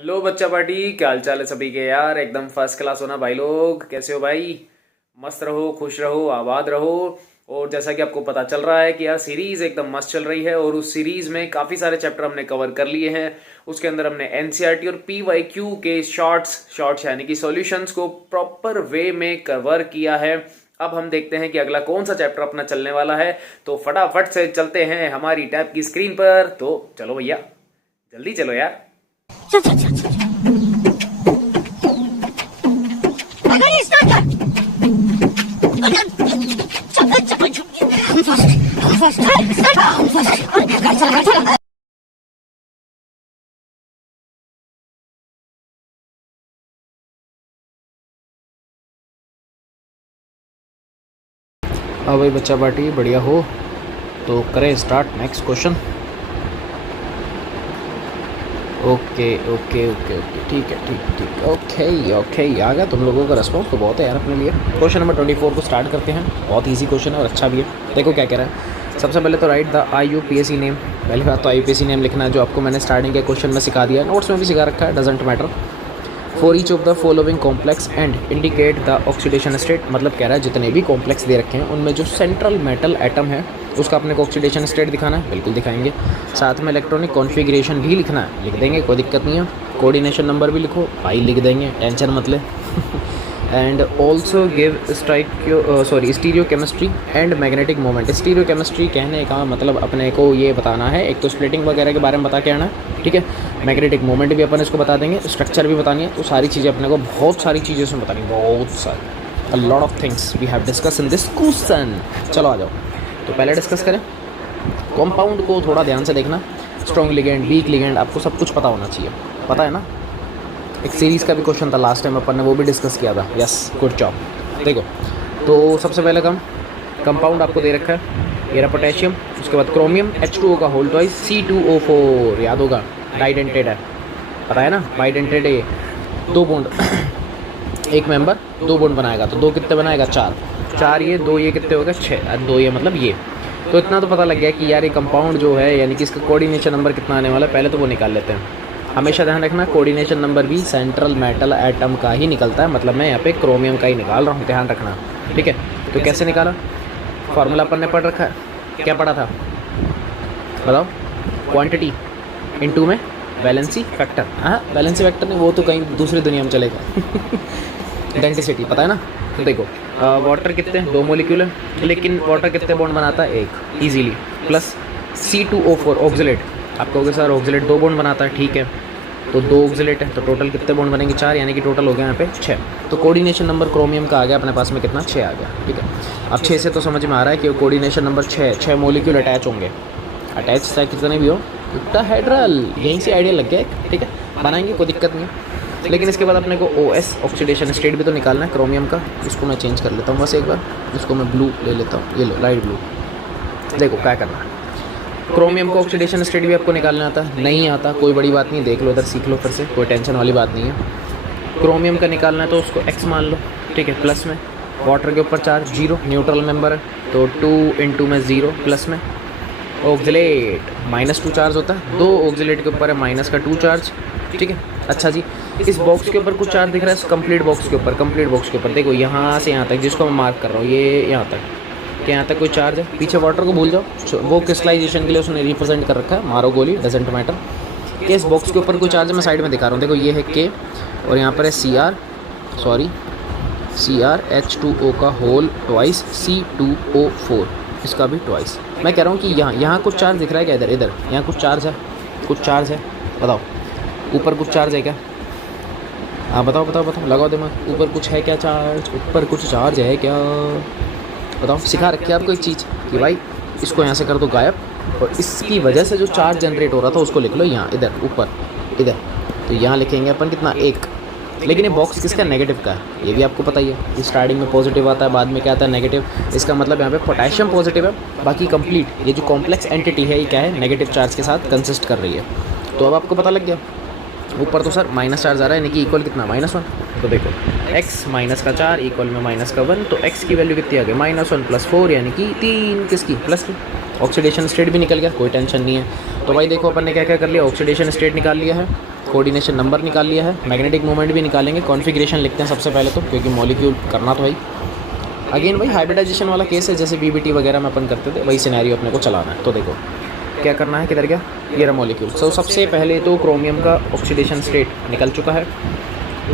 Hello बच्चा party, क्या हाल चाल है सभी के यार। एकदम फर्स्ट क्लास होना भाई लोग। कैसे हो भाई? मस्त रहो, खुश रहो, आबाद रहो। और जैसा कि आपको पता चल रहा है कि यार सीरीज एकदम मस्त चल रही है और उस सीरीज में काफी सारे चैप्टर हमने कवर कर लिए हैं। उसके अंदर हमने एनसीईआरटी और पीवाईक्यू के शॉर्ट्स यानी कि सॉल्यूशंस को प्रॉपर वे में कवर किया है। अब हम देखते हैं कि अगला कौन सा चैप्टर अपना चलने वाला है। तो फटाफट से चलते हैं हमारी टैब की स्क्रीन पर। तो चलो भैया, जल्दी चलो यार। हाँ भाई बच्चा पार्टी, बढ़िया हो तो करें start next question. Okay okay okay okay, ठीक है, ठीक ओके ओके। आ गया तुम लोगों का रिस्पॉन्स तो बहुत है यार अपने लिए। क्वेश्चन नंबर 24 को स्टार्ट करते हैं। बहुत इजी क्वेश्चन है और अच्छा भी है। देखो क्या कह रहा है। सबसे पहले तो राइट द IUPAC नेम। पहली बात तो IUPAC नेम लिखना है, जो आपको मैंने स्टार्टिंग के क्वेश्चन में सिखा दिया, नोट्स में भी सिखा रखा है, doesn't matter. For each of the following complex and indicate the oxidation state. मतलब कह रहा है जितने भी कॉम्प्लेक्स दे रखे हैं उनमें जो सेंट्रल मेटल एटम है उसका अपने को ऑक्सीडेशन स्टेट दिखाना है। बिल्कुल दिखाएंगे। साथ में इलेक्ट्रॉनिक कॉन्फ़िगरेशन भी लिखना है, लिख देंगे, कोई दिक्कत नहीं है। कोऑर्डिनेशन नंबर भी लिखो भाई, लिख देंगे, टेंशन मत ले। And also give stereo chemistry and magnetic moment. Stereo chemistry कहने का मतलब अपने को ये बताना है, एक तो स्प्लिटिंग वगैरह के बारे में बता के आना है, ठीक है। मैग्नेटिक मोमेंट भी अपन इसको बता देंगे, स्ट्रक्चर भी बतानी है। तो सारी चीज़ें अपने को, बहुत सारी चीज़ें इसमें बतानी, बहुत सारी, a lot of things we have discuss in this question. चलो आ जाओ। तो पहले डिस्कस करें कंपाउंड को। थोड़ा ध्यान से देखना, स्ट्रॉन्ग लिगेंड, वीक लिगेंड, आपको सब कुछ पता होना चाहिए, पता है ना। एक सीरीज़ का भी क्वेश्चन था लास्ट टाइम अपन ने, वो भी डिस्कस किया था। Yes, good job. देखो तो सबसे पहले कंपाउंड आपको दे रखा है, ये रहा पोटेशियम, उसके बाद क्रोमियम, H2O का होल ट्वाइस, C2O4, याद होगा, डाइडेंटेड है, पता है ना, बाइडेंटेड है। दो बॉन्ड एक मेंबर दो बॉन्ड बनाएगा, तो दो कितने बनाएगा, चार ये, दो ये कितने हो गए, 6, दो ये मतलब ये। तो इतना तो पता लग गया कि यार ये कंपाउंड जो है यानी कि इसका कोऑर्डिनेशन नंबर कितना आने वाला है, पहले तो वो निकाल लेते हैं। हमेशा ध्यान रखना, कोऑर्डिनेशन नंबर भी सेंट्रल मेटल एटम का ही निकलता है, मतलब मैं यहाँ पे क्रोमियम का ही निकाल रहा हूँ, ध्यान रखना, ठीक है। तो कैसे निकाला, फार्मूला अपन ने पढ़ रखा है, क्या पढ़ा था बताओ, क्वांटिटी इनटू में वैलेंसी फैक्टर। हाँ, वैलेंसी फैक्टर नहीं, वो तो कहीं दूसरी दुनिया में चलेगा। डेंसिटी पता है ना। तो देखो वाटर कितने, 2 मॉलिक्यूल है, लेकिन वाटर कितने बॉन्ड बनाता है, एक इजीली, प्लस C2O4 ऑक्सिलेट। आप कहोगे सर ऑक्सिलेट 2 बॉन्ड बनाता है, ठीक है, तो 2 ऑक्सिलेट है तो टोटल कितने बॉन्ड बनेंगे, 4, यानी कि टोटल हो गया यहाँ पे 6। तो कोऑर्डिनेशन नंबर क्रोमियम का आ गया अपने पास में कितना, 6 आ गया, ठीक है। अब 6 से तो समझ में आ रहा है कि कोऑर्डिनेशन नंबर 6 मॉलिक्यूल अटैच होंगे। अटैच चाहे कितने भी हो, ऑक्टाहेड्रल, यहीं से आइडिया लग गया, ठीक है, बनाएंगे, कोई दिक्कत नहीं है। लेकिन इसके बाद अपने को OS ऑक्सीडेशन स्टेट भी तो निकालना है क्रोमियम का। इसको मैं चेंज कर लेता हूँ बस एक बार, इसको मैं ब्लू ले लेता हूँ, ये लो लाइट ब्लू। देखो क्या करना है, क्रोमियम का ऑक्सीडेशन स्टेट भी आपको निकालना आता है, नहीं आता कोई बड़ी बात नहीं, देख लो इधर, सीख लो फिर से, कोई टेंशन वाली बात नहीं है। क्रोमियम का निकालना है तो उसको X मान लो, ठीक है, प्लस में वाटर के ऊपर चार्ज 0, न्यूट्रल मेंबर है तो 2 इंटू में 0, प्लस में ऑक्सिलेट -2 चार्ज होता है, 2 ऑक्सिलेट के ऊपर है -2 चार्ज, ठीक है। अच्छा जी, इस बॉक्स के ऊपर कुछ चार्ज दिख रहा है, कंप्लीट बॉक्स के ऊपर देखो, यहाँ से यहाँ तक जिसको मैं मार्क कर रहा हूँ, ये यहाँ तक, कि यहाँ तक कोई चार्ज है। पीछे वाटर को भूल जाओ, वो क्रिस्टलाइजेशन के लिए उसने रिप्रेजेंट कर रखा है, मारो गोली, डजेंट मैटर। कि इस बॉक्स के ऊपर कोई चार्ज है, मैं साइड में दिखा रहा हूँ, देखो ये है K और यहाँ पर है CrH2O का होल ट्वाइस, C2O4 इसका भी ट्वाइस। मैं कह रहा हूँ कि यहाँ कुछ चार्ज दिख रहा है क्या, इधर यहाँ कुछ चार्ज है, बताओ ऊपर कुछ चार्ज है क्या, हाँ बताओ, लगाओ दिमाग, ऊपर कुछ है क्या चार्ज, ऊपर कुछ चार्ज है क्या, बताओ। सिखा रखी है आपको एक चीज़ कि भाई इसको यहाँ से कर दो गायब, और इसकी वजह से जो चार्ज जनरेट हो रहा था उसको लिख लो यहाँ, इधर ऊपर, इधर। तो यहाँ लिखेंगे अपन कितना, 1। लेकिन ये बॉक्स किसका, नेगेटिव का है, ये भी आपको पता ही है कि स्टार्टिंग में पॉजिटिव आता है, बाद में क्या आता है, नेगेटिव। इसका मतलब यहाँ पे पोटेशियम पॉजिटिव है, बाकी कंप्लीट ये जो कॉम्प्लेक्स एंटिटी है ये क्या है, नेगेटिव चार्ज के साथ कंसिस्ट कर रही है। तो अब आपको पता लग गया, ऊपर तो सर माइनस चार्ज आ रहा है, यानी कि इक्वल कितना, -1। तो देखो x माइनस का 4 इक्वल में -1, तो x की वैल्यू कितनी आ गई, -1 + 4, यानी कि 3, किसकी, प्लस की। ऑक्सीडेशन स्टेट भी निकल गया, कोई टेंशन नहीं है। तो भाई देखो अपन ने क्या क्या कर लिया, ऑक्सीडेशन स्टेट निकाल लिया है, कोऑर्डिनेशन नंबर निकाल लिया है, मैग्नेटिक मोमेंट भी निकालेंगे, कॉन्फ़िगरेशन लिखते हैं सबसे पहले तो, क्योंकि मॉलिक्यूल करना तो भाई अगेन भाई हाइब्रिडाइजेशन वाला केस है, जैसे बीबीटी वगैरह में अपन करते थे वही सिनेरियो अपने को चलाना है। तो देखो क्या करना है, किधर गया ये रहा मॉलिक्यूल। सो सबसे पहले तो क्रोमियम का ऑक्सीडेशन स्टेट निकल चुका है,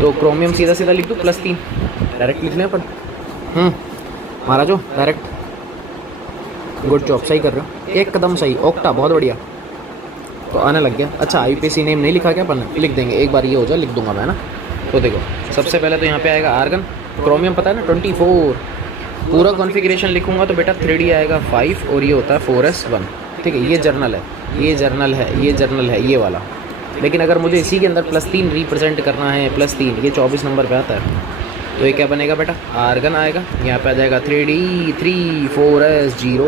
तो क्रोमियम सीधा सीधा लिख दूँ +3, डायरेक्ट लिख लें अपन। मारा जो डायरेक्ट, गुड जॉब, सही कर रहे हो, एकदम सही, ऑक्टा, बहुत बढ़िया। तो आने लग गया। अच्छा आईपीसी नेम नहीं लिखा क्या अपन ने, लिख देंगे, एक बार ये हो जाए लिख दूंगा मैं ना। तो देखो सबसे पहले तो यहाँ पे आएगा आर्गन, क्रोमियम पता है ना 24, पूरा कॉन्फ़िगरेशन लिखूंगा तो बेटा 3D आएगा 5 और ये होता है 4s1। ठीक है, ये जर्नल है, ये जर्नल है, ये जर्नल है, ये वाला। लेकिन अगर मुझे इसी के अंदर +3 रिप्रेजेंट करना है, +3 ये 24 नंबर पे आता है, तो ये क्या बनेगा बेटा, आर्गन आएगा, यहाँ पे आ जाएगा 3D 3 4s 0।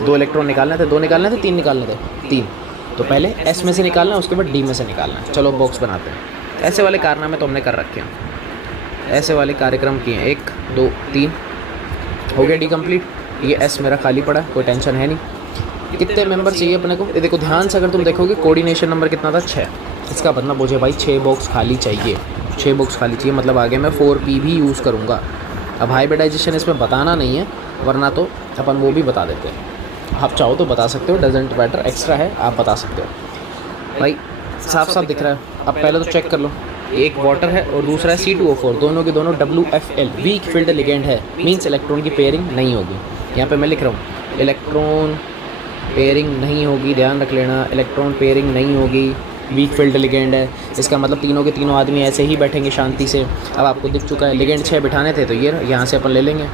2 इलेक्ट्रॉन निकालने थे, 2 निकालने थे, 3 निकालने थे, 3। तो पहले S में से निकालना है, उसके बाद D में से निकालना है। चलो बॉक्स बनाते हैं। ऐसे वाले कारनामे तो हमने कर रखे हैं, ऐसे वाले कार्यक्रम किए हैं। 1 2 3 हो गया डी कंप्लीट। ये S मेरा खाली पड़ा है, कोई टेंशन है नहीं। कितने मेंबर चाहिए अपने को, ये देखो ध्यान से अगर तुम देखोगे कोऑर्डिनेशन नंबर कितना था, 6। इसका मतलब मुझे भाई 6 बॉक्स खाली चाहिए, 6 बॉक्स खाली चाहिए, मतलब आगे मैं 4p भी यूज़ करूँगा। अब हाइब्रिडाइजेशन इसमें बताना नहीं है, वरना तो अपन वो भी बता देते हैं। आप चाहो तो बता सकते हो, डजेंट मैटर, एक्स्ट्रा है आप बता सकते हो। भाई साफ साफ दिख रहा है, अब पहले तो चेक कर लो। एक वाटर है और दूसरा है C2O4, दोनों के दोनों WFL, वीक फील्ड लिगेंड है, मीन्स इलेक्ट्रॉन की पेयरिंग नहीं होगी। यहाँ पे मैं लिख रहा हूँ इलेक्ट्रॉन पेयरिंग नहीं होगी, ध्यान रख लेना, इलेक्ट्रॉन पेयरिंग नहीं होगी, वीक फील्ड लिगेंड है। इसका मतलब तीनों के तीनों आदमी ऐसे ही बैठेंगे शांति से। अब आपको दिख चुका है लिगेंड 6 बिठाने थे, तो ये यहाँ से अपन ले लेंगे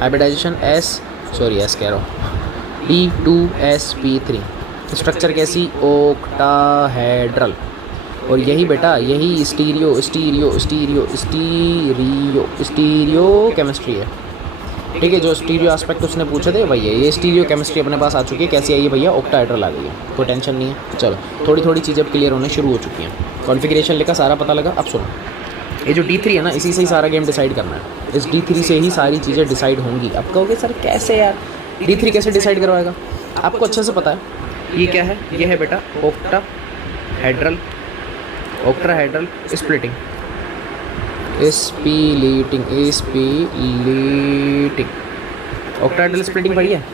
हाइब्रिडाइजेशन S कह रहा हूँ D2sp3। स्ट्रक्चर कैसी, ओक्टाहेड्रल। और यही बेटा यही स्टीरियो केमिस्ट्री है। ठीक है, जो स्टीरियो एस्पेक्ट उसने पूछे थे वही है, ये स्टीरियो केमिस्ट्री अपने पास आ चुकी है। कैसी आई है भैया, ऑक्टाहेड्रल आ गई है, कोई टेंशन नहीं है। चलो थोड़ी थोड़ी चीज़ें अब क्लियर होने शुरू हो चुकी हैं, कॉन्फ़िगरेशन लिखा, सारा पता लगा। अब सुनो, ये जो D3 है ना, इसी से ही सारा गेम डिसाइड करना है, इस D3 से ही सारी चीज़ें डिसाइड होंगी। अब कहोगे सर कैसे यार, D3 कैसे डिसाइड करवाएगा, आपको अच्छे से पता है। ये क्या है, ये है बेटा ऑक्टाहेड्रल स्प्लिटिंग, ऑक्टाहेड्रल स्प्लिटिंग पढ़ी है,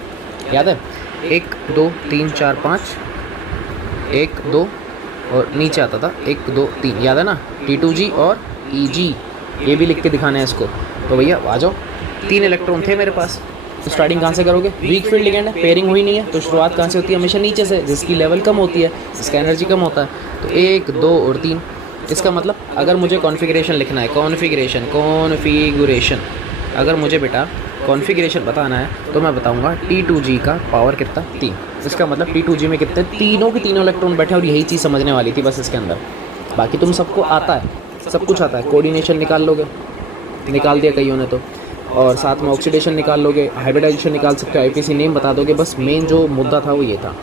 याद है। 1 2 3 4 5, 1 2 और नीचे आता था 1 2 3, याद है ना। T2G और EG, ये भी लिख के दिखाना है इसको। तो भैया आ जाओ, 3 इलेक्ट्रॉन थे मेरे पास, तो स्टार्टिंग कहाँ से करोगे, वीक फील्ड लिगेंड है, पेयरिंग हुई नहीं है, तो शुरुआत कहाँ से होती है, हमेशा नीचे से, जिसकी लेवल कम होती है, जिसका एनर्जी कम होता है। तो 1 2 और 3, इसका मतलब अगर मुझे कॉन्फ़िगरेशन लिखना है, कॉन्फ़िगरेशन अगर मुझे बेटा कॉन्फ़िगरेशन बताना है, तो मैं बताऊंगा T2G का पावर कितना, 3। इसका मतलब T2G में कितने, तीनों के तीनों इलेक्ट्रॉन बैठे, और यही चीज़ समझने वाली थी बस इसके अंदर। बाकी तुम सबको आता है, सब कुछ आता है। कोऑर्डिनेशन निकाल लोगे, निकाल दिया कईयों ने तो, और साथ में ऑक्सीडेशन निकाल लोगे, हाइब्रिडाइजेशन निकाल सकते हो, आईपीसी नेम बता दोगे। बस मेन जो मुद्दा था वो ये था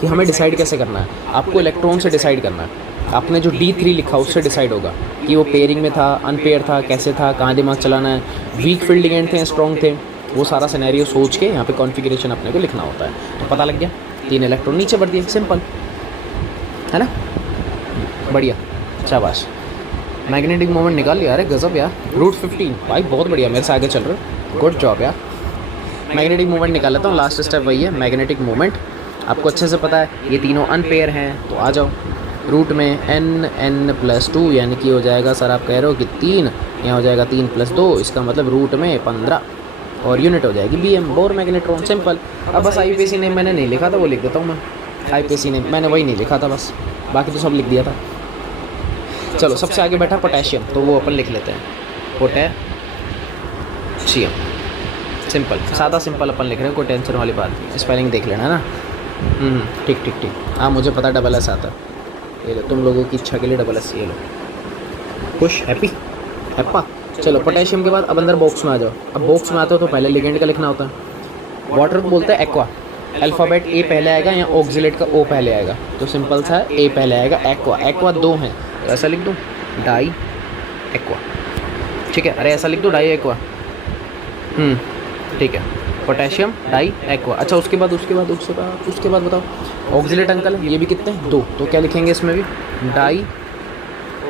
कि हमें डिसाइड कैसे करना है, आपको इलेक्ट्रॉन से डिसाइड करना है। आपने जो D3 लिखा उससे डिसाइड होगा कि वो पेयरिंग में था, अनपेयर था, कैसे था, कहाँ दिमाग चलाना है, वीक फील्ड लिगेंड थे, स्ट्रॉन्ग थे, वो सारा सिनेरियो सोच के यहाँ पे कॉन्फ़िगरेशन अपने को लिखना होता है। तो पता लग गया, 3 इलेक्ट्रॉन नीचे बढ़ दिए, सिंपल है ना, बढ़िया, शाबाश। मैग्नेटिक मोमेंट निकाल लिया, अरे गजब यार, √15 भाई, बहुत बढ़िया, मेरे से आगे चल रहे हो, गुड जॉब यार। मैग्नेटिक मोमेंट निकाल लेता हूँ, लास्ट स्टेप वही है, मैग्नेटिक मोमेंट आपको अच्छे से पता है। ये तीनों अनपेयर हैं, तो आ जाओ रूट में n+2, यानी कि हो जाएगा, सर आप कह रहे हो कि 3, यहाँ हो जाएगा 3 + 2, इसका मतलब रूट में 15, और यूनिट हो जाएगी BM, बोर मैग्नेट्रॉन, सिंपल। अब बस आईपीसी नेम मैंने नहीं लिखा था, वो लिख देता हूँ मैं, आईपीसी नेम मैंने वही नहीं लिखा था बस, बाकी तो सब लिख दिया था। चलो सबसे आगे बैठा पोटेशियम, तो वो अपन लिख लेते हैं, पोटेशियम, सिंपल, सादा सिंपल अपन लिख रहे हैं, कोई टेंशन वाली बात नहीं, स्पेलिंग देख लेना है ना। ठीक। हाँ मुझे पता $SS आता है, ये लो, तुम लोगों की इच्छा के लिए $SS, ये लो, खुश, हैप्पा। चलो पोटेशियम के बाद अब अंदर बॉक्स में आ जाओ। अब बॉक्स में आते हो तो पहले लिगेंड का लिखना होता है, वाटर को बोलते हैं एक्वा, अल्फ़ाबेट A पहले आएगा या ऑक्सिलेट का O पहले आएगा, तो सिंपल सा A पहले आएगा, एक्वा 2 हैं, तो ऐसा लिख दूँ, डाई एक्वा, ठीक है, अरे ऐसा लिख दो, डाई एक्वा, ठीक है, पोटेशियम डाई एक्वा। अच्छा उसके बाद बताओ, ऑक्सिलेट अंकल ये भी कितने हैं, 2, तो क्या लिखेंगे इसमें भी, डाई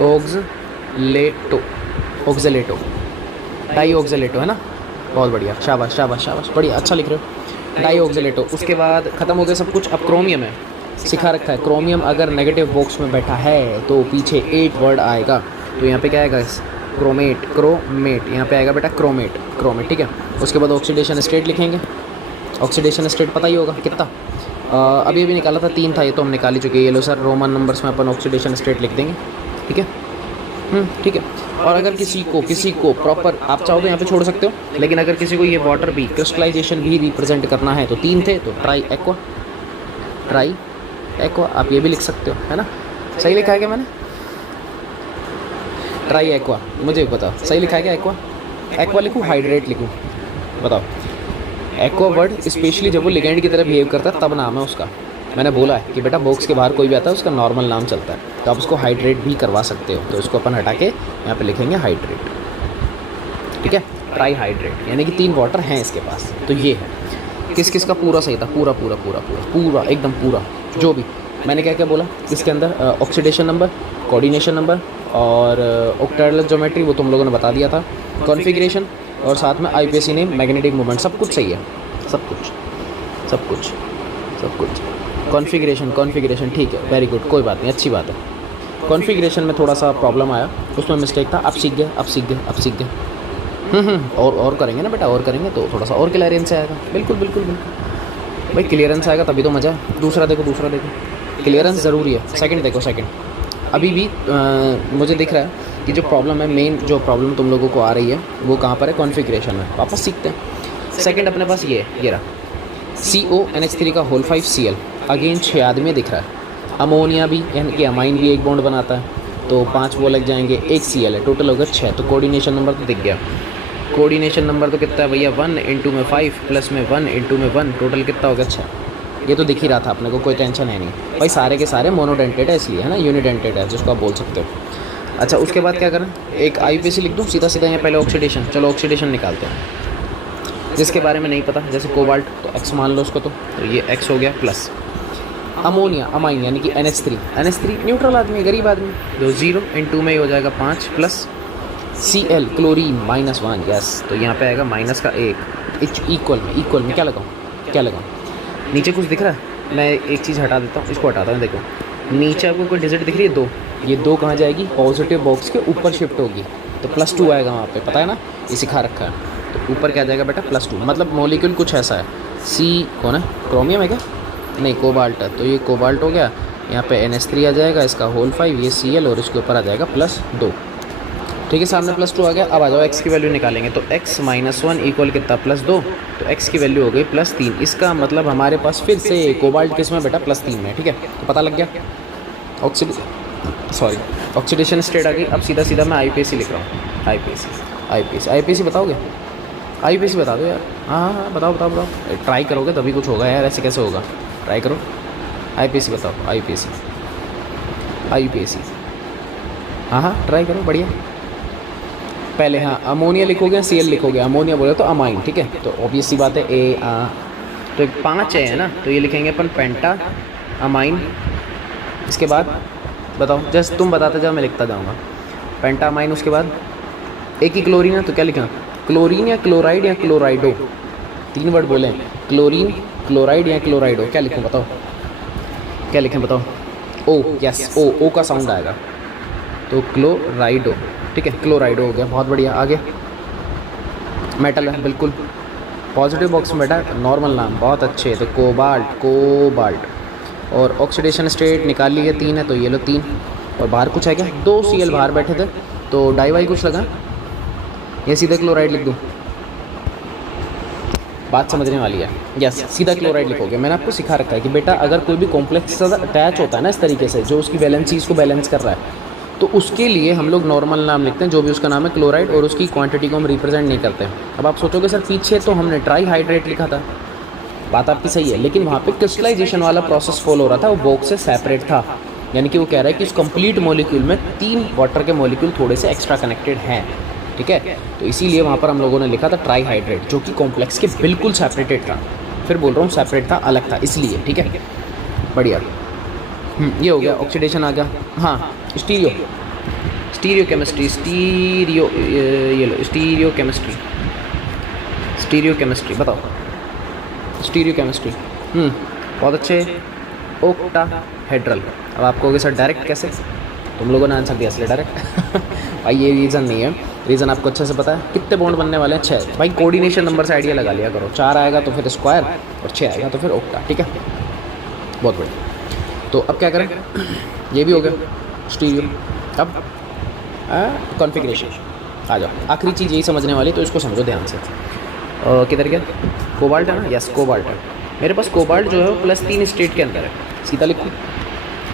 ऑक्सलेटो, ऑक्सलेटो, डाई ऑक्सलेटो है ना, बहुत बढ़िया, शाबाश शाबाश शाबाश, बढ़िया, अच्छा लिख रहे हो, डाई ऑक्सलेटो। उसके बाद ख़त्म हो गया सब कुछ। अब क्रोमियम है, सिखा रखा है क्रोमियम अगर नेगेटिव बॉक्स में बैठा है तो पीछे 8 वर्ड आएगा। तो यहाँ पे क्या आएगा, क्रोमेट, क्रोमेट, यहाँ पे आएगा बेटा क्रोमेट, क्रोमेट, ठीक है। उसके बाद ऑक्सीडेशन स्टेट लिखेंगे। ऑक्सीडेशन स्टेट पता ही होगा कितना, अभी अभी निकाला था 3 था, ये तो हम निकाल ही चुके हैं। ये लो सर, रोमन नंबर्स में अपन ऑक्सीडेशन स्टेट लिख देंगे, ठीक है, ठीक है। और अगर किसी को प्रॉपर आप चाहो तो यहाँ पे छोड़ सकते हो, लेकिन अगर किसी को ये वाटर भी क्रिस्टलाइजेशन भी रिप्रेजेंट करना है तो 3 थे, तो ट्राई एक्वा, ट्राई एक्वा, आप ये भी लिख सकते हो, है ना। सही लिखा है क्या मैंने, ट्राई एक्वा, मुझे बताओ सही लिखा है क्या, एक्वा, एक्वा लिखूँ हाइड्रेट लिखूँ, बताओ। एक्वा वर्ड स्पेशली जब वो लिगेंड की तरह बिहेव करता है तब नाम है उसका। मैंने बोला है कि बेटा बॉक्स के बाहर कोई भी आता है उसका नॉर्मल नाम चलता है, तो आप उसको हाइड्रेट भी करवा सकते हो। तो इसको अपन हटा के यहाँ पे लिखेंगे हाइड्रेट, ठीक है, ट्राई हाइड्रेट, यानी कि 3 वाटर हैं इसके पास। तो ये है किस किस का पूरा सही था, पूरा पूरा पूरा पूरा पूरा एकदम पूरा, जो भी मैंने क्या क्या बोला इसके अंदर, ऑक्सीडेशन नंबर, कोऑर्डिनेशन नंबर और ऑक्टेट्रल ज्योमेट्री, वो तुम लोगों ने बता दिया था, कॉन्फ़िगरेशन और साथ में आईपीएसी नेम, मैग्नेटिक मोमेंट, सब कुछ सही है, सब कुछ सब कुछ सब कुछ। कॉन्फ़िगरेशन ठीक है, वेरी गुड, कोई बात नहीं, अच्छी बात है। कॉन्फ़िगरेशन में थोड़ा सा प्रॉब्लम आया, उसमें मिस्टेक था, अब सीख गए, अब सीख गए, अब सीख गए। और करेंगे ना बेटा, और करेंगे तो थोड़ा सा और क्लियरेंस आएगा, बिल्कुल बिल्कुल बिल्कुल भाई, क्लियरेंस आएगा तभी तो मज़ा है। दूसरा देखो, दूसरा देखो, क्लियरेंस ज़रूरी है। सेकंड देखो, सेकंड अभी भी मुझे दिख रहा है कि जो प्रॉब्लम है, मेन जो प्रॉब्लम तुम लोगों को आ रही है वो कहाँ पर है, कॉन्फ़िगरेशन में। वापस सीखते हैं। सेकंड अपने पास ये रहा, CONH3 का होल 5 Cl, अगेन 6 आदमी दिख रहा है। अमोनिया भी यानी कि अमाइन भी एक बॉन्ड बनाता है, तो 5 वो लग जाएंगे, 1 Cl है, टोटल होगा 6। तो कोऑर्डिनेशन नंबर तो दिख गया, कोऑर्डिनेशन नंबर तो कितना है भैया, 1 × में 5 प्लस में 1 × में 1, टोटल कितना होगा, 6। ये तो दिख ही रहा था अपने को, कोई टेंशन है नहीं भाई, सारे के सारे मोनोडेंटेड है इसलिए, है ना, यूनिडेंटेड है जिसको आप बोल सकते हो। अच्छा, उसके बाद क्या करें, एक आईपीसी लिख दूँ सीधा सीधा, यहाँ पहले ऑक्सीडेशन, चलो ऑक्सीडेशन निकालते हैं। जिसके बारे में नहीं पता, जैसे कोबाल्ट, तो X मान लो उसको, तो ये X हो गया, प्लस अमोनिया, अमाइन यानी कि NH3 न्यूट्रल आदमी, गरीब आदमी, तो 0 × में हो जाएगा 5 प्लस Cl क्लोरीन -1, यस, तो यहाँ पे आएगा माइनस का 1, इक्वल में क्या लगाऊँ, नीचे कुछ दिख रहा है, मैं एक चीज़ हटा देता हूँ, इसको हटाता हूँ, देखो नीचे आपको कोई डिजिट दिख रही है 2, ये 2 कहाँ जाएगी, पॉजिटिव बॉक्स के ऊपर शिफ्ट होगी, तो +2 आएगा वहाँ पे, पता है ना, ये सिखा रखा है। तो ऊपर क्या जाएगा बेटा, +2, मतलब मॉलिक्यूल कुछ ऐसा है। C कौन है, क्रोमियम है क्या, नहीं कोबाल्ट है, तो ये कोबाल्ट हो गया, यहाँ पे NH3 आ जाएगा, इसका होल 5, ये Cl और इसके ऊपर आ जाएगा +2, ठीक है, सामने +2 आ गया। अब आ जाओ x की वैल्यू निकालेंगे, तो x - 1 इक्वल कितना, +2, तो x की वैल्यू हो गई +3। इसका मतलब हमारे पास फिर से कोबाल्ट किस में बेटा, +3 में, ठीक है, तो पता लग गया। ऑक्सीडेशन स्टेट आ गई। अब सीधा सीधा मैं आईपीएसी लिख रहा हूँ, आईपीएसी बताओगे, आईपीएसी बता दो यार, हाँ बताओ, ट्राई करोगे तभी कुछ होगा यार, ऐसे कैसे होगा, ट्राई करो, आईपीएसी बताओ, आईपीएसी, हाँ ट्राई करो, बढ़िया। पहले हाँ अमोनिया लिखोगे, Cl लिखोगे, अमोनिया बोले तो अमाइन, ठीक है, तो ऑब्वियस सी बात है तो 5 है ना, तो ये लिखेंगे अपन पेंटा अमाइन। इसके बाद बताओ, जस्ट तुम बताते जाओ, मैं लिखता जाऊँगा, पेंटा अमाइन। उसके बाद एक ही क्लोरीन है, तो क्या लिखना, क्लोरीन या क्लोराइड या क्लोराइडो, 3 वर्ड बोले, क्लोरीन, क्लोराइड या क्लोराइडो, क्या लिखूँ बताओ, क्या लिखें बताओ, ओ, यस, ओ का साउंड आएगा, तो क्लोराइडो, ठीक है, क्लोराइडो हो गया, बहुत बढ़िया। आगे मेटल है, बिल्कुल पॉजिटिव बॉक्स में बेटा, नॉर्मल नाम, बहुत अच्छे, तो कोबाल्ट। और ऑक्सीडेशन स्टेट निकाल ली है, 3 है, तो ये लो 3, और बाहर कुछ है क्या, 2 Cl बाहर बैठे थे, तो डाई कुछ लगा, ये सीधा क्लोराइड लिख दूँ, बात समझने वाली है, यस, सीधा क्लोराइड लिखोगे। मैंने आपको सिखा रखा है कि बेटा अगर कोई भी कॉम्प्लेक्स के साथ अटैच होता है ना इस तरीके से, जो उसकी वैलेंसीज को बैलेंस कर रहा है, तो उसके लिए हम लोग नॉर्मल नाम लिखते हैं, जो भी उसका नाम है क्लोराइड, और उसकी क्वांटिटी को हम रिप्रेजेंट नहीं करते हैं। अब आप सोचोगे सर पीछे तो हमने ट्राई हाइड्रेट लिखा था, बात आपकी सही है, लेकिन वहाँ पे क्रिस्टलाइजेशन वाला प्रोसेस फॉलो हो रहा था, वो बॉक्स से सेपरेट था, यानी कि वो कह रहा है कि इस कंप्लीट मॉलिक्यूल में 3 वाटर के मॉलिक्यूल थोड़े से एक्स्ट्रा कनेक्टेड हैं, ठीक है, तो इसीलिए वहाँ पर हम लोगों ने लिखा था ट्राई हाइड्रेट, जो कि कॉम्प्लेक्स के बिल्कुल सेपरेटेड था। फिर बोल रहा हूँ सेपरेट था, अलग था, इसलिए, ठीक है, बढ़िया। ये हो गया, ऑक्सीडेशन आ गया। हाँ, स्टीरियो स्टीरियो केमिस्ट्री, स्टीरियो, ये लो स्टीरियो केमिस्ट्री, स्टीरियो केमिस्ट्री बताओ, स्टीरियो केमिस्ट्री। बहुत अच्छे। ओक्टाहेड्रल। अब आप कहोगे सर डायरेक्ट कैसे, तुम लोगों ने आंसर दिया इसलिए डायरेक्ट भाई ये रीज़न नहीं है, रीज़न आपको अच्छे से पता है। कितने बॉन्ड बनने वाले हैं? 6। भाई कोऑर्डिनेशन नंबर से आइडिया लगा लिया करो, 4 आएगा तो फिर स्क्वायर और 6 आएगा तो फिर ओक्टा। ठीक है, बहुत बढ़िया। तो अब क्या करें, ये भी हो गया स्टीरियो। अब कॉन्फ़िगरेशन आ जाओ, आखिरी चीज़ यही समझने वाली, तो इसको समझो ध्यान से। किधर गया? कोबाल्ट है ना, यस कोबाल्ट है मेरे पास। कोबाल्ट जो है वो +3 स्टेट के अंदर है, सीधा लिखो।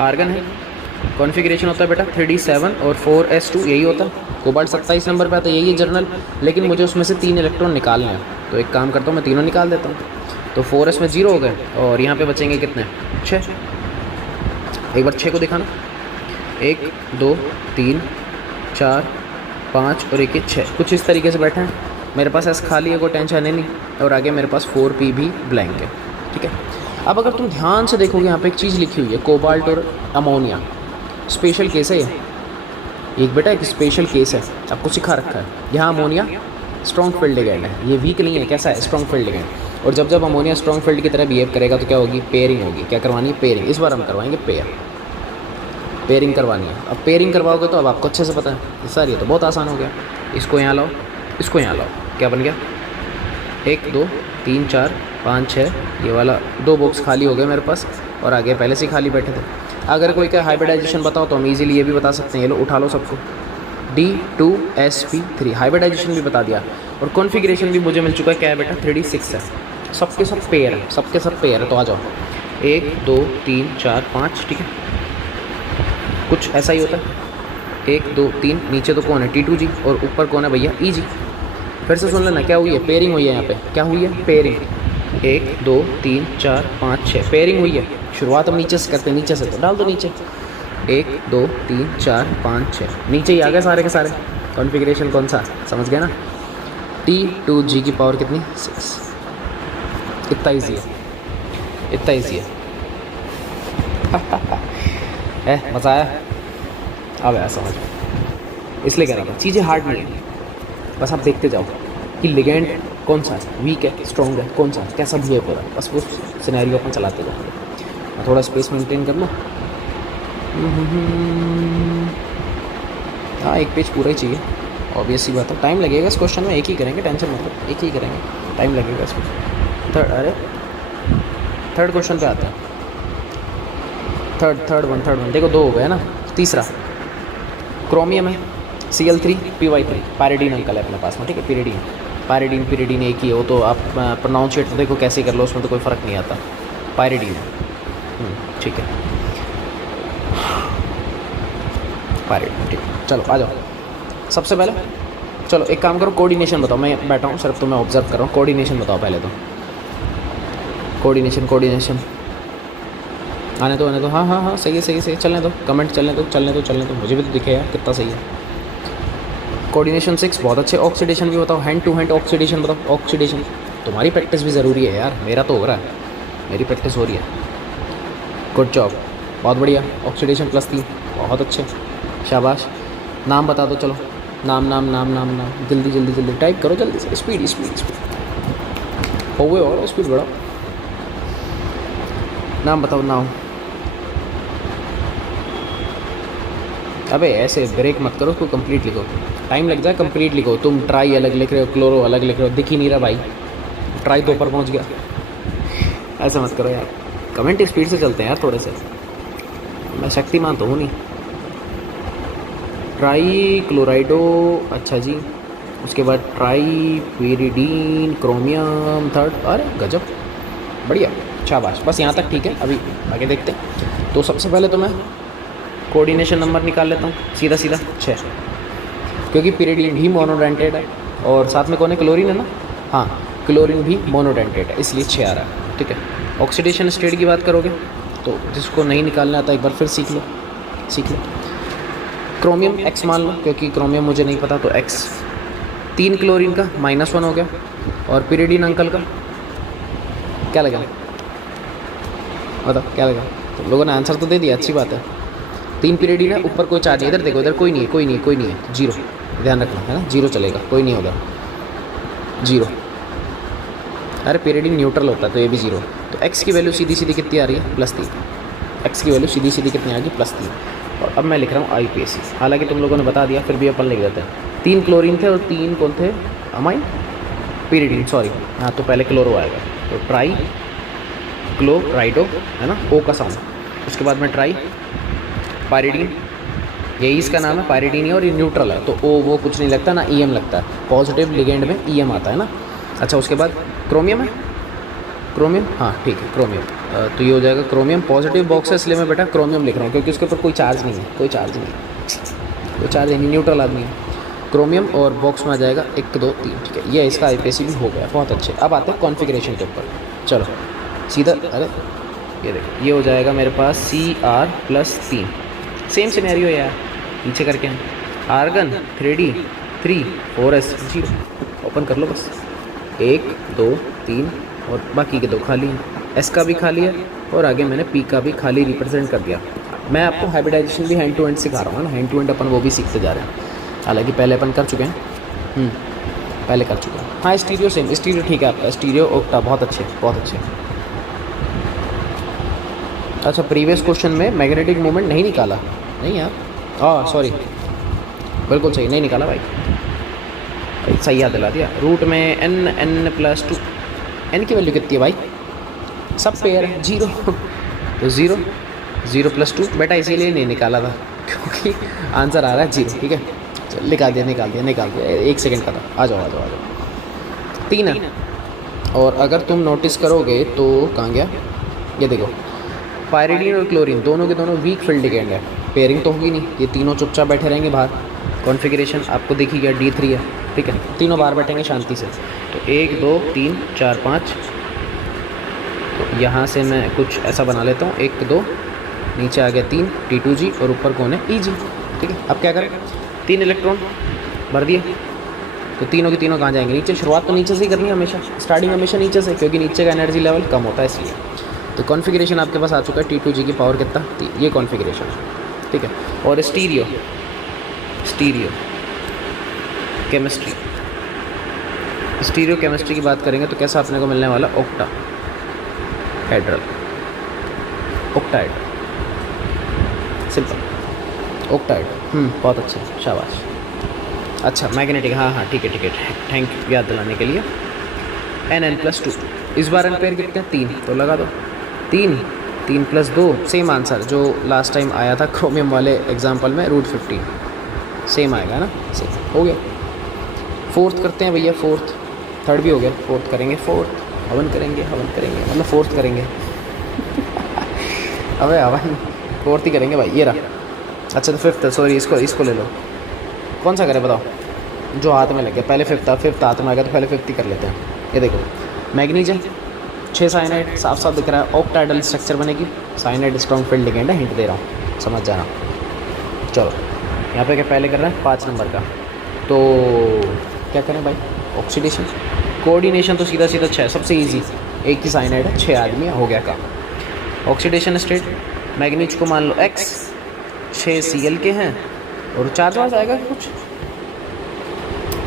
आर्गन है, कॉन्फ़िगरेशन होता है बेटा 3d7 और 4s2, यही होता है। कोबाल्ट 27 नंबर पे आता है, यही है जर्नल। लेकिन मुझे उसमें से 3 इलेक्ट्रॉन निकालने हैं, तो एक काम करता हूँ मैं तीनों निकाल देता हूँ। तो 4s में 0 हो गए और यहाँ पे बचेंगे कितने? 6। एक बार 6 को दिखाना, 1 2 3 4 5 और 1 6, कुछ इस तरीके से बैठे हैं। मेरे पास S खाली है, कोई टेंशन है नहीं, और आगे मेरे पास 4p भी ब्लैंक है। ठीक है, अब अगर तुम ध्यान से देखोगे यहाँ पे एक चीज़ लिखी हुई है, कोबाल्ट और अमोनिया। स्पेशल केस है ये, एक बेटा एक स्पेशल केस है, आपको सिखा रखा है। यहाँ अमोनिया स्ट्रॉन्ग फील्ड लिगेंड है, ये वीक नहीं है, कैसा है? Strong field ligand. और जब जब अमोनिया स्ट्रॉन्ग फील्ड की तरह बिहेव करेगा तो क्या होगी? पेयरिंग होगी। क्या करवानी है? पेयरिंग। इस बार हम करवाएंगे पेयरिंग करवानी है। अब पेयरिंग करवाओगे तो अब आपको अच्छे से पता है सर, ये तो बहुत आसान हो गया। इसको यहाँ लाओ, इसको यहाँ लाओ, क्या बन गया? 1 2 3 4 5 6, ये वाला 2 बॉक्स खाली हो गए मेरे पास, और आगे पहले से खाली बैठे थे। अगर कोई का हाइब्रिडाइजेशन बताओ तो हम इजीली ये भी बता सकते हैं। ये लो उठा लो सबको, D2sp3 हाइब्रिडाइजेशन भी बता दिया, और कॉन्फ़िगरेशन भी मुझे मिल चुका है। क्या है बेटा? 3d6 है। सबके सब पेयर है, सबके सब पेयर है। तो आ जाओ, 1 2 3 4 5। ठीक है, कुछ ऐसा ही होता है। 1 2 3, नीचे तो कौन है? T2g, और ऊपर कौन है भैया? EG। फिर से सुन लेना, क्या हुई है? पेयरिंग हुई है। यहाँ पे क्या हुई है? पेयरिंग। 1 2 3 4 5 6, पेयरिंग हुई है। शुरुआत हम नीचे से करते हैं, नीचे से तो डाल दो नीचे। 1 2 3 4 5 6, नीचे ही आ गए सारे के सारे। कॉन्फ़िगरेशन कौन सा? समझ गया ना? T2g की पावर कितनी? 6। इतना ईजी है, इतना ईजी है मज़ा आया? अब आया समझ में, इसलिए कह रहा था चीज़ें हार्ड नहीं है, बस आप देखते जाओ कि लिगेंड कौन सा है, वीक है, स्ट्रॉन्ग है, कौन सा है, कैसा बिहेव हो रहा है, बस वो सिनेरियो अपन चलाते जाओ। मैं थोड़ा स्पेस मेंटेन कर लूँ। हाँ, एक पेज पूरा ही चाहिए, ऑब्वियस सी बात है। टाइम लगेगा इस क्वेश्चन में, एक ही करेंगे, टेंशन मत लो, एक ही करेंगे, टाइम लगेगा इसमें। थर्ड क्वेश्चन पे आता है। थर्ड वन देखो, 2 हो गए ना। तीसरा क्रोमियम है, Cl3py3, पायरिडीन अंकल है अपने पास में। ठीक है, पायरिडीन एक ही हो, तो आप प्रोनाउंसिएट तो देखो कैसे कर लो, उसमें तो कोई फ़र्क नहीं आता। पायरिडीन, ठीक है, पायरिडीन। ठीक है, चलो आ जाओ। सबसे पहले चलो एक काम करो, कोऑर्डिनेशन बताओ। मैं बैठा हूँ सिर्फ, तो मैं ऑब्जर्व कर रहा हूँ। कोऑर्डिनेशन बताओ पहले तो। कोऑर्डिनेशन आने दो। हाँ, सही है, चलने दो, कमेंट चलने दो, मुझे भी तो दिखे यार कितना सही है। कोऑर्डिनेशन 6 बहुत अच्छे। ऑक्सीडेशन भी बताओ, हैंड टू हैंड ऑक्सीडेशन बताओ। ऑक्सीडेशन तुम्हारी प्रैक्टिस भी ज़रूरी है यार, मेरा तो हो रहा है, मेरी प्रैक्टिस हो रही है। गुड जॉब, बहुत बढ़िया। ऑक्सीडेशन +3, बहुत अच्छे, शाबाश। नाम बता दो, चलो नाम, जल्दी टाइप करो, जल्दी से, स्पीड हो गए, और स्पीड बढ़ाओ। नाम बताओ, नाम। अबे ऐसे ब्रेक मत करो, उसको कंप्लीट लिखो, टाइम लग जाए, कंप्लीट लिखो। तुम ट्राई अलग लिख रहे हो, क्लोरो अलग लिख रहे हो, दिख ही नहीं रहा भाई। ट्राई तो ऊपर पहुंच गया, ऐसा मत करो यार। कमेंट स्पीड से चलते हैं यार थोड़े से, मैं शक्तिमान तो हूँ नहीं। ट्राई क्लोराइडो, अच्छा जी। उसके बाद ट्राई पेरिडीन, क्रोमियम थर्ड। अरे गजब, बढ़िया, शाबाश। बस यहाँ तक ठीक है, अभी आगे देखते हैं। तो सबसे पहले तो मैं कोऑर्डिनेशन नंबर निकाल लेता हूँ, सीधा 6, क्योंकि पेरिडीन भी मोनोडेंटेड है, और साथ में कौन है? क्लोरीन है ना। हाँ, क्लोरीन भी मोनोडेंटेड है, इसलिए 6 आ रहा है। ठीक है, ऑक्सीडेशन स्टेट की बात करोगे तो जिसको नहीं निकालना आता एक बार फिर सीख लो। क्रोमियम X मान लो, क्योंकि क्रोमियम मुझे नहीं पता, तो X। 3 क्लोरीन का -1 हो गया, और पेरिडीन अंकल का क्या लगा? बताओ क्या लगा? तो लोगों ने आंसर तो दे दिया, अच्छी बात है। 3 पीरियड है, ऊपर कोई चार्ज नहीं, इधर देखो, इधर कोई नहीं है, कोई नहीं है, कोई नहीं है, जीरो, ध्यान रखना है ना, जीरो चलेगा, कोई नहीं होगा, जीरो। अरे पीरियड न्यूट्रल होता है तो ये भी जीरो। तो एक्स की वैल्यू सीधी सीधी कितनी आ रही है, +3। एक्स की वैल्यू सीधी सीधी कितनी आ गई, +3। और अब मैं लिख रहा हूँ IUPAC, हालांकि तुम लोगों ने बता दिया, फिर भी अपन लिख देते हैं। 3 क्लोरीन थे और 3 कौन थे, अमाइन, पीरियडीन, सॉरी, हाँ तो पहले क्लोरो आएगा, तो ट्राई क्लोराइडो है ना, O का साउंड। उसके बाद में ट्राई पायरिडीन, यही इसका नाम है, पायरिडीन है और ये न्यूट्रल है, तो O वो कुछ नहीं लगता ना, EM लगता है, पॉजिटिव लिगेंड में EM आता है ना। अच्छा उसके बाद क्रोमियम है, क्रोमियम, हाँ ठीक है क्रोमियम, तो ये हो जाएगा क्रोमियम पॉजिटिव बॉक्स है, इसलिए मैं बेटा क्रोमियम लिख रहा हूँ, क्योंकि उसके ऊपर कोई चार्ज नहीं है, कोई चार्ज नहीं, कोई चार्ज नहीं, न्यूट्रल आदमी है। क्रोमियम और बॉक्स में आ जाएगा 1 2 3, ठीक है, ये इसका IUPAC भी हो गया, बहुत अच्छे। अब आते हैं कॉन्फ़िगरेशन के ऊपर, चलो सीधा, अरे ये देखो, ये हो जाएगा मेरे पास Cr+3, सेम सिनेरियो यार, पीछे करके हैं, आर्गन 3D 3 4s 0, ओपन कर लो बस, 1 2 3 और बाकी के 2 खाली हैं, S का भी खाली है और आगे मैंने P का भी खाली रिप्रेजेंट कर दिया। मैं आपको हाइब्रिडाइजेशन भी हैंड टू हैंड सिखा रहा हूँ ना, हैंड टू हैंड अपन वो भी सीखते जा रहे हैं, हालांकि पहले अपन कर चुके हैं, पहले कर चुके हैं। हाँ स्टीरियो सेम, स्टीरियो ठीक है आपका, स्टीरियो ओक्टा, बहुत अच्छे बहुत अच्छे। अच्छा प्रीवियस क्वेश्चन में मैग्नेटिक मोमेंट नहीं निकाला, नहीं यार, सॉरी, बिल्कुल सही नहीं निकाला भाई, सही याद दिला दिया। रूट में n+2, n की वैल्यू कितनी है भाई, सब पेयर है, 0, तो 0 0+2 बेटा, इसीलिए नहीं निकाला था क्योंकि आंसर आ रहा है 0, ठीक है, चल निकाल दिया, 1 सेकंड का था, आ जाओ 3 है। और अगर तुम नोटिस करोगे तो कहाँ गया, ये देखो, पायरिडीन और क्लोरीन दोनों के दोनों वीक फील्ड लिगेंड है, पेयरिंग तो होगी नहीं, ये तीनों चुपचाप बैठे रहेंगे बाहर। कॉन्फ़िगरेशन आपको दिखी गया, D3 है, ठीक है, तीनों बाहर बैठेंगे शांति से। तो 1 2 3 4 5, तो यहाँ से मैं कुछ ऐसा बना लेता हूँ, 1 2, नीचे आ गया 3 T2G और ऊपर कौन है, EG, ठीक है। अब क्या करें, 3 इलेक्ट्रॉन भर दिए, तो तीनों के तीनों कहाँ जाएंगे, नीचे। शुरुआत तो नीचे से ही करनी है हमेशा, स्टार्टिंग हमेशा नीचे से, क्योंकि नीचे का एनर्जी लेवल कम होता है इसलिए। तो कॉन्फ़िगरेशन आपके पास आ चुका है, T2G की पावर कितना, ये कॉन्फ़िगरेशन, ठीक है। और स्टीरियो केमिस्ट्री, स्टीरियो केमिस्ट्री की बात करेंगे तो कैसा अपने को मिलने वाला, ऑक्टाहेड्रल, सिंपल ऑक्टाहेड्रल, बहुत अच्छे, शाबाश। अच्छा मैग्नेटिक, हाँ ठीक है, थैंक यू याद दिलाने के लिए। Nn+2, इस बार एम्पेयर कितने, 3, तो लगा दो 3 + 2, सेम आंसर जो लास्ट टाइम आया था क्रोमियम वाले एग्जाम्पल में, √15 सेम आएगा ना, सेम हो गया। 4th करते हैं भैया, 4th, 3rd भी हो गया, 4th करेंगे, 4th हवन करेंगे, मतलब 4th करेंगे अबे हवन 4th ही करेंगे भाई, ये रहा। अच्छा तो 5th, सॉरी इसको ले लो, कौन सा करें बताओ, जो हाथ में लगे, पहले 5th हाथ में आ गया तो पहले 5th ही कर लेते हैं। ये देखो मैग्नीज है, 6 साइनाइड, साफ साफ दिख रहा है, ऑक्टाहेड्रल स्ट्रक्चर बनेगी, साइनाइड स्ट्रॉन्ग फील्ड लिगेंड है, हिंट दे रहा हूँ, समझ जाना। चलो यहाँ पे क्या पहले कर रहा है 5 नंबर का, तो क्या करें भाई, ऑक्सीडेशन, कोऑर्डिनेशन तो सीधा 6, सबसे ईजी, एक ही साइनाइड है, 6 आदमी, हो गया काम। ऑक्सीडेशन स्टेट, मैग्नीज को मान लो X, 6 Cl के हैं, और चार्ज आएगा कुछ,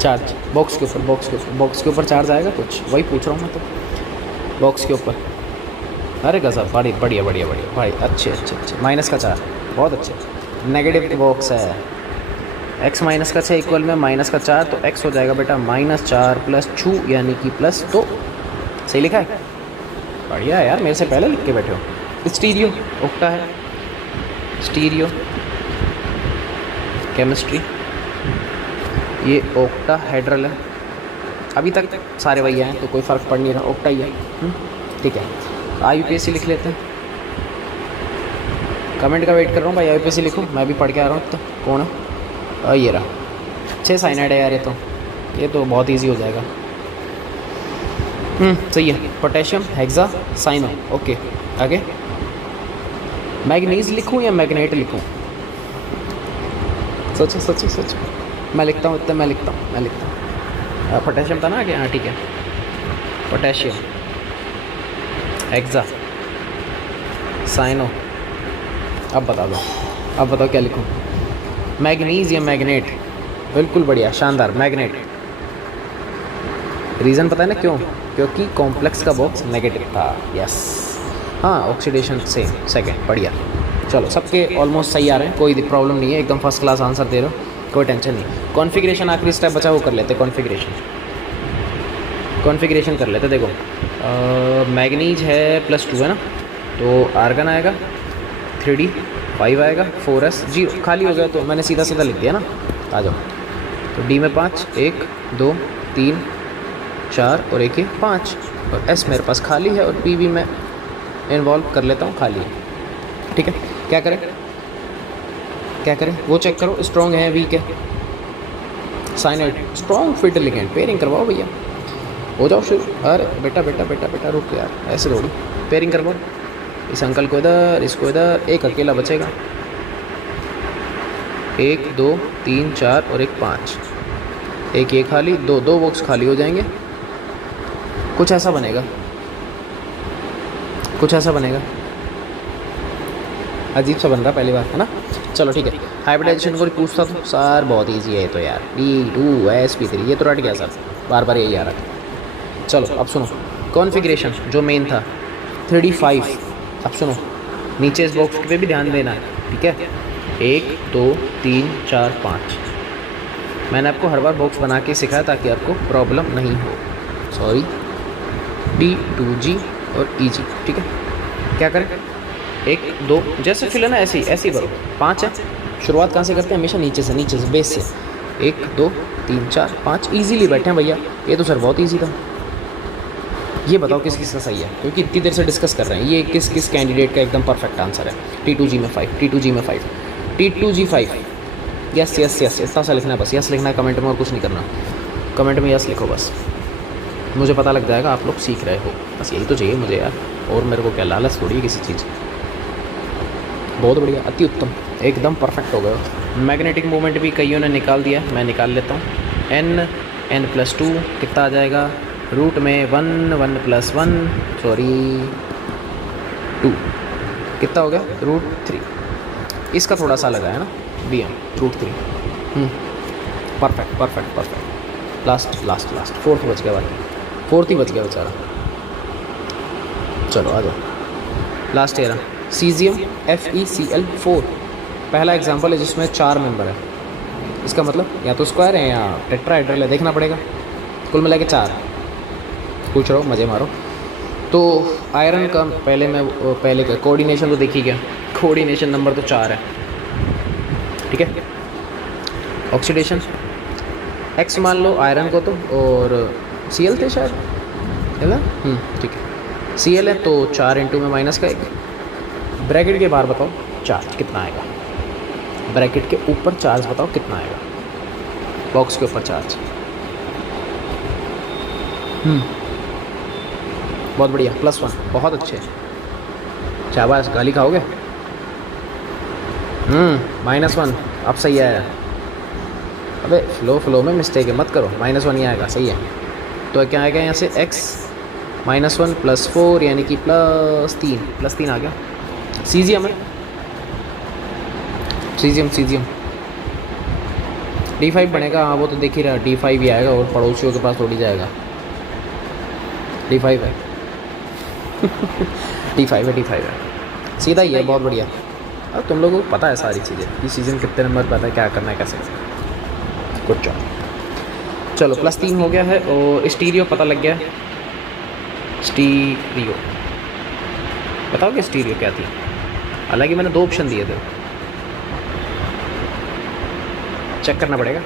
चार्ज बॉक्स के ऊपर चार्ज आएगा कुछ, वही पूछ रहा हूँ मैं तो, बॉक्स के ऊपर। अरे गजब, बढ़िया भाई, अच्छे, माइनस का 4, बहुत अच्छे। नेगेटिव बॉक्स है, x - 6 इक्वल में -4, तो x हो जाएगा बेटा -4 + 2 यानी कि +2, सही लिखा है, बढ़िया है यार, मेरे से पहले लिख के बैठे हो। स्टीरियो ओक्टा है, स्टीरियो केमिस्ट्री, ये ऑक्टाहेड्रल है, अभी तक सारे वही हैं तो कोई फ़र्क पड़ नहीं रहा, ऑक्टा ही है, ठीक है। IUPAC लिख लेते हैं, कमेंट का वेट कर रहा हूँ भाई, IUPAC लिखो, मैं भी पढ़ के आ रहा हूँ। तो कौन है, ये रहा, 6 साइनाइड है यार, ये तो बहुत ईजी हो जाएगा, सही है। Potassium hexacyano, okay. आगे मैग्नीज लिखूँ या मैग्नेट लिखूँ, सोचो, मैं लिखता हूँ इतना, मैं लिखता हूँ पोटेशियम था ना आगे, हाँ ठीक है, पोटेशियम हेक्सा साइनो, अब बता दो अब बताओ क्या लिखूँ? मैग्नीज या मैग्नेट? बिल्कुल बढ़िया, शानदार, मैग्नेट। रीज़न पता है ना क्यों? क्योंकि कॉम्प्लेक्स का बॉक्स नेगेटिव था। यस, हाँ, ऑक्सीडेशन सेम, सेकंड, बढ़िया। चलो, सबके ऑलमोस्ट सही आ रहे हैं, कोई प्रॉब्लम नहीं है, एकदम फर्स्ट क्लास आंसर दे रहे हो, कोई टेंशन नहीं। कॉन्फ़िगरेशन आखिरी स्टेप बचा, वो कर लेते, कॉन्फ़िगरेशन कर लेते। देखो, मैग्नीज है +2 है ना, तो आर्गन आएगा 3D, 5 आएगा, 4s 0 खाली हो गया, तो मैंने सीधा सीधा लिख दिया ना। आ जाओ, तो D में 5, 1 2 3 4 और 1 5, और S मेरे पास खाली है, और PB में इन्वॉल्व कर लेता हूँ, खाली है। ठीक है, क्या करें वो चेक करो, स्ट्रॉन्ग है वीक है? Cyanide strong, fit ligand, pairing करवाओ भैया, हो जाओ शुरू। अरे बेटा बेटा बेटा बेटा रुक यार, ऐसे थोड़ी, पेयरिंग करवाओ। इस अंकल को इधर, इसको इधर, एक अकेला बचेगा, 1 2 3 4 और 1 5, एक ये खाली, दो बॉक्स खाली हो जाएंगे। कुछ ऐसा बनेगा, अजीब सा बन रहा पहली बार, है ना। चलो ठीक है, हाइब्रिडाइजेशन को पूछता तो सर बहुत इजी है ये तो यार, D2sp3, ये तो रट गया सर, बार बार यही आ रहा है। चलो अब सुनो, कॉन्फ़िगरेशन जो मेन था 3D 5, अब सुनो, नीचे इस बॉक्स पे भी ध्यान देना है, ठीक है। 1 2 3 4 5, मैंने आपको हर बार बॉक्स बना के सिखाया ताकि आपको प्रॉब्लम नहीं हो। सॉरी, D2G और EG, ठीक है। क्या करें, 1 2 जैसे फिल है ना, ऐसे ही भरो। 5 है, शुरुआत कहाँ से करते हैं? हमेशा नीचे से, बेस से। 1 2 3 4 5, ईजीली बैठे हैं भैया, ये तो सर बहुत ईजी था। ये बताओ किस किस का सही है, क्योंकि इतनी देर से डिस्कस कर रहे हैं, ये किस किस कैंडिडेट का एकदम परफेक्ट आंसर है। T2G में 5, T2G में 5, T2G 5, यस यस यस, इतना सा लिखना है बस, यस लिखना है कमेंट में, और कुछ नहीं करना, कमेंट में यस लिखो बस, मुझे पता लग जाएगा आप लोग सीख रहे हो, बस यही तो चाहिए मुझे यार, और मेरे को क्या लालच थोड़ी है किसी चीज़। बहुत बढ़िया, अति उत्तम, एकदम परफेक्ट हो गए। मैग्नेटिक मोमेंट भी कईयों ने निकाल दिया, मैं निकाल लेता हूँ। n+2 कितना आ जाएगा? रूट में 1 1 + 1 सॉरी 2, कितना हो गया? √3। इसका थोड़ा सा लगा है ना, bm √3। परफेक्ट। लास्ट फोर्थ बच गया भाई, फोर्थ ही बच गया बेचारा। चलो आ जाओ, लास्ट ईयर सीजियम FeCl4, पहला एग्जाम्पल है जिसमें 4 मेंबर है। इसका मतलब या तो स्क्वायर है या टेट्राहेड्रल है, देखना पड़ेगा। कुल मिला के 4 पूछ रहा हूँ, मज़े मारो। तो आयरन का पहले का कोऑर्डिनेशन तो देखिए, क्या कोऑर्डिनेशन नंबर तो 4 है, ठीक है। ऑक्सीडेशन X मान लो आयरन को तो, और Cl थे शायद, है ना, ठीक है। Cl है तो 4 इंटू में माइनस का 1, ब्रैकेट के बाहर बताओ चार्ज कितना आएगा, ब्रैकेट के ऊपर चार्ज बताओ कितना आएगा, बॉक्स के ऊपर चार्ज। बहुत बढ़िया, +1, बहुत अच्छे, शाबाश, गाली खाओगे। -1, अब सही आया। अबे फ्लो में मिस्टेक है, मत करो, -1 ही आएगा, सही है। तो क्या आएगा यहाँ से? x -1 + 4 यानी कि +3 आ गया। सीजियम है, सीजियम D5 बनेगा, हाँ वो तो देख ही रहा, D5 ही आएगा, और पड़ोसियों के पास थोड़ी जाएगा। D5 है D5 है, सीधा ही है, बहुत बढ़िया। अब तुम लोगों को पता है सारी चीज़ें, कि सीजन कितने नंबर पता है, क्या करना है, कैसे, गुड जॉब। चलो +3 हो गया है, और स्टीरियो पता लग गया। स्टीरियो बताओ कि स्टीरियो क्या थी? हालांकि मैंने 2 ऑप्शन दिए थे, चेक करना पड़ेगा।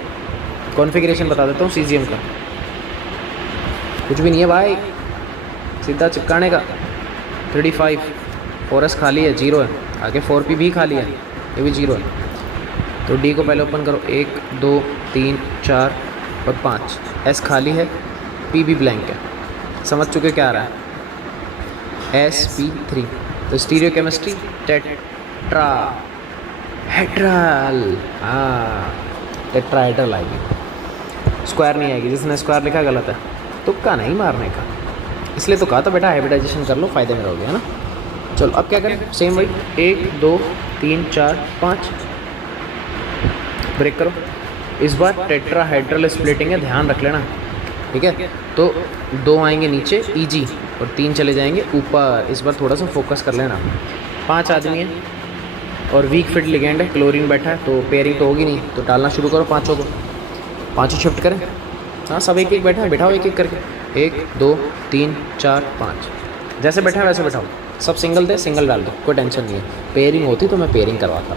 कॉन्फ़िगरेशन बता देता हूँ सीजियम का, कुछ भी नहीं है भाई, सीधा चिपकाने का। 35, 4s खाली है, 0 है, आगे 4p भी खाली है, ये भी 0 है। तो D को पहले ओपन करो, 1 2 3 4 और 5, S खाली है, P भी ब्लैंक है। समझ चुके क्या आ रहा है? sp3। तो स्टीरियो केमिस्ट्री टेट्राहेड्रल, हाँ टेट्राहेड्रल आएगी, स्क्वायर नहीं आएगी। जिसने स्क्वायर लिखा गलत है, तुक्का नहीं मारने का, इसलिए तो कहा था बेटा हाइब्रिडाइजेशन कर लो, फ़ायदे में रहोगे, है ना। चलो अब क्या करें? सेम वही 1 2 3 4 5, ब्रेक करो। इस बार टेट्राहेड्रल स्प्लिटिंग है, ध्यान रख लेना, ठीक है। तो 2 आएंगे नीचे ईजी और 3 चले जाएंगे ऊपर। इस बार थोड़ा सा फोकस कर लेना। 5 आदमी है और वीक फिट लिगेंड है, क्लोरीन बैठा है, तो पेयरिंग तो होगी नहीं, तो डालना शुरू करो पाँचों को। पाँचों शिफ्ट करें, हाँ सब एक एक बैठा है, बैठाओ एक एक करके। 1 2 3 4 5, जैसे बैठा है वैसे बैठाओ। सब सिंगल थे, सिंगल डाल दो, कोई टेंशन नहीं है। पेयरिंग होती तो मैं पेयरिंग करवाता,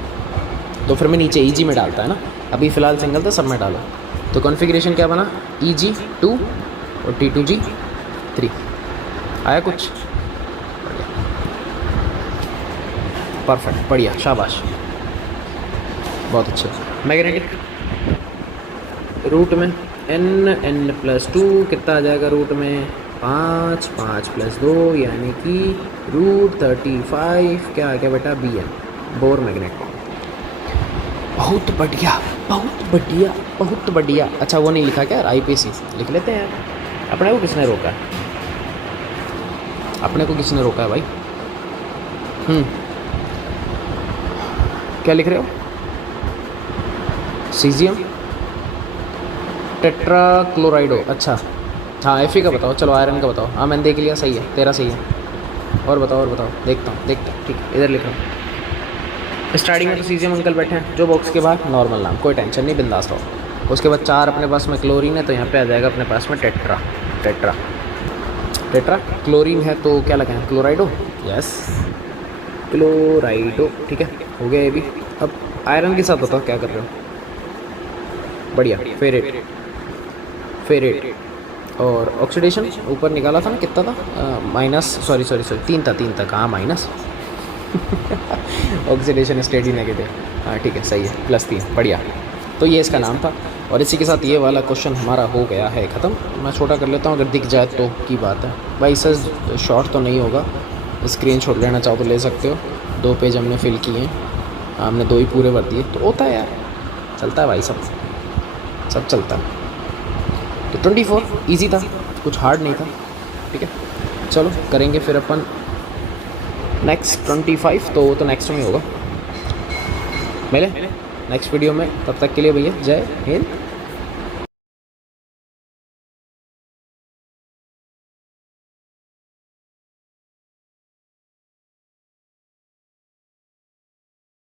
तो फिर मैं नीचे ईजी में डालता है ना। अभी फ़िलहाल सिंगल था, सब में डालो। तो कॉन्फ़िगरेशन क्या बना, EG2 और T2G3 आया कुछ। परफेक्ट, बढ़िया, शाबाश, बहुत अच्छे। मैग्नेटिक रूट में n+2 कितना आ जाएगा रूट में, 5 5 + 2 यानी कि √35 क्या आ गया बेटा, BN, बोर मैग्नेट। बहुत बढ़िया, बहुत बढ़िया, बहुत बढ़िया। अच्छा वो नहीं लिखा क्या, IPC लिख लेते हैं यार। अपने को किसने रोका है, अपने को किसने रोका है भाई। क्या लिख रहे हो, सीजियम टेट्राक्लोराइडो। अच्छा हाँ, Fe का बताओ, चलो आयरन का बताओ। हाँ मैंने देख लिया, सही है, तेरा सही है। और बताओ देखता हूँ, ठीक है, इधर लिख रहा हूँ। स्टार्टिंग में तो सीजियम अंकल बैठे हैं, जो बॉक्स के बाद नॉर्मल नाम, कोई टेंशन नहीं, बिंदास रहो। उसके बाद 4 अपने पास में क्लोरीन है, तो यहाँ पे आ जाएगा अपने पास में टेट्रा क्लोरीन है, तो क्या लगाएं, क्लोराइडो। यस क्लोराइडो, ठीक है, हो गया ये भी। अब आयरन के साथ बताओ क्या कर रहे हो, बढ़िया। फेरेट और ऑक्सीडेशन ऊपर निकाला था ना, कितना था, माइनस, सॉरी 3 था, कहाँ माइनस। ऑक्सीडेशन स्टेडी नेगेटिव, हाँ ठीक है, सही है, +3, बढ़िया। तो ये इसका नाम था, और इसी के साथ ये वाला क्वेश्चन हमारा हो गया है ख़त्म। मैं छोटा कर लेता हूँ, अगर दिख जाए तो की बात है भाई। सर शॉर्ट तो नहीं होगा, स्क्रीनशॉट लेना चाहो तो ले सकते हो। 2 पेज हमने फिल किए हैं, हमने 2 ही पूरे भर दिए, तो होता है यार, चलता है भाई, सब चलता है। तो 24 इजी था, कुछ हार्ड नहीं था, ठीक है। चलो करेंगे फिर अपन नेक्स्ट 25, तो वो तो नेक्स्ट में होगा, मिले नेक्स्ट वीडियो में। तब तक के लिए भैया जय हिंद।